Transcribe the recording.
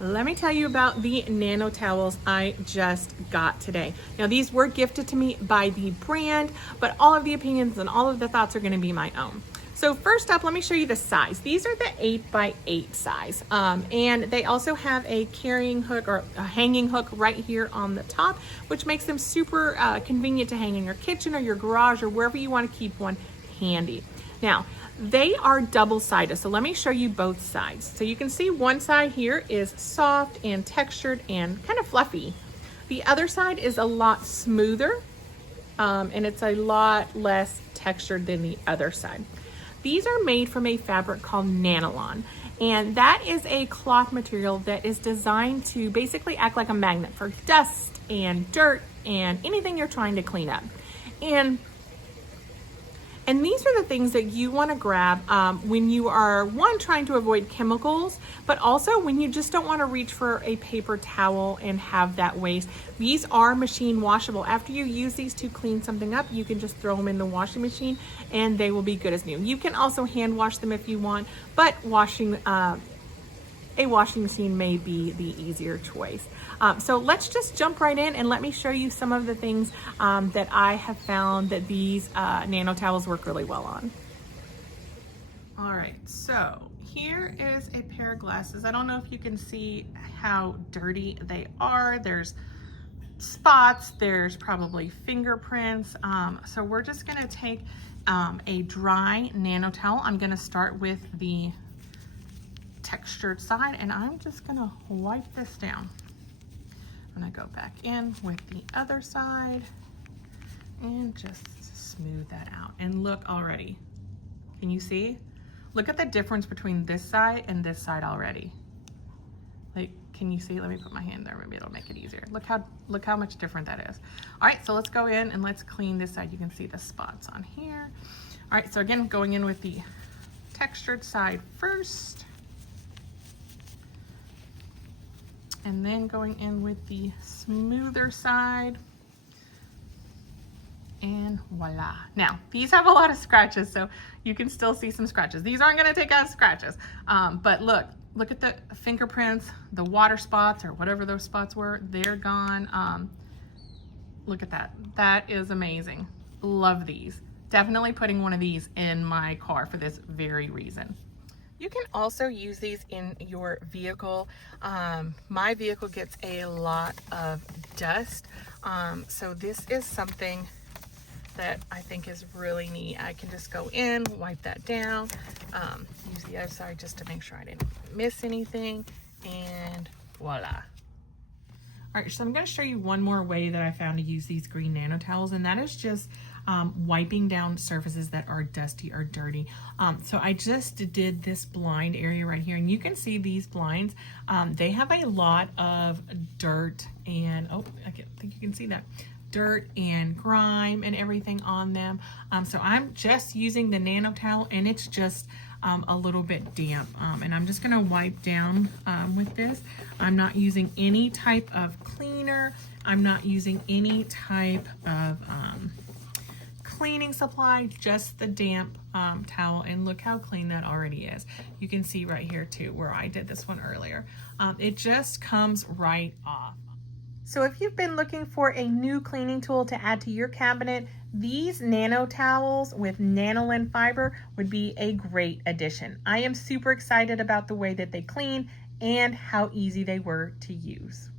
Let me tell you about the Nano towels I just got today. Now these were gifted to me by the brand, but all of the opinions and all of the thoughts are gonna be my own. So first up, let me show you the size. These are the 8x8 size. And they also have a carrying hook or a hanging hook right here on the top, which makes them super convenient to hang in your kitchen or your garage or wherever you wanna keep one handy. Now, they are double-sided, so let me show you both sides. So you can see one side here is soft and textured and kind of fluffy. The other side is a lot smoother, and it's a lot less textured than the other side. These are made from a fabric called Nano, and that is a cloth material that is designed to basically act like a magnet for dust and dirt and anything you're trying to clean up. And these are the things that you want to grab when you are, one, trying to avoid chemicals, but also when you just don't want to reach for a paper towel and have that waste. These are machine washable. After you use these to clean something up, you can just throw them in the washing machine and they will be good as new. You can also hand wash them if you want, but a washing machine may be the easier choice. So let's just jump right in and let me show you some of the things that I have found that these Nano towels work really well on. All right, so here is a pair of glasses. I don't know if you can see how dirty they are. There's spots, there's probably fingerprints. So we're just gonna take a dry Nano towel. I'm gonna start with the textured side and I'm just gonna wipe this down. I'm gonna go back in with the other side and just smooth that out. And look already, can you see? Look at the difference between this side and this side already. Like, can you see? Let me put my hand there, maybe it'll make it easier. Look how much different that is. All right, so let's go in and let's clean this side. You can see the spots on here. All right, so again, going in with the textured side first. And then going in with the smoother side, and voila. Now, these have a lot of scratches, so you can still see some scratches. These aren't gonna take out scratches, but look at the fingerprints, the water spots, or whatever those spots were, they're gone. Look at that, that is amazing. Love these. Definitely putting one of these in my car for this very reason. You can also use these in your vehicle. My vehicle gets a lot of dust, so this is something that I think is really neat. I can just go in, wipe that down, use the other side just to make sure I didn't miss anything, and voila. All right, so I'm gonna show you one more way that I found to use these green Nano towels, and that is just wiping down surfaces that are dusty or dirty. So I just did this blind area right here, and you can see these blinds. They have a lot of dirt and, oh, I think you can see that. Dirt and grime and everything on them. So I'm just using the Nano towel, and it's just a little bit damp. And I'm just gonna wipe down with this. I'm not using any type of cleaner. I'm not using any type of cleaning supply, just the damp towel, and look how clean that already is. You can see right here too, where I did this one earlier. It just comes right off. So if you've been looking for a new cleaning tool to add to your cabinet, these Nano towels with Nano fiber would be a great addition. I am super excited about the way that they clean and how easy they were to use.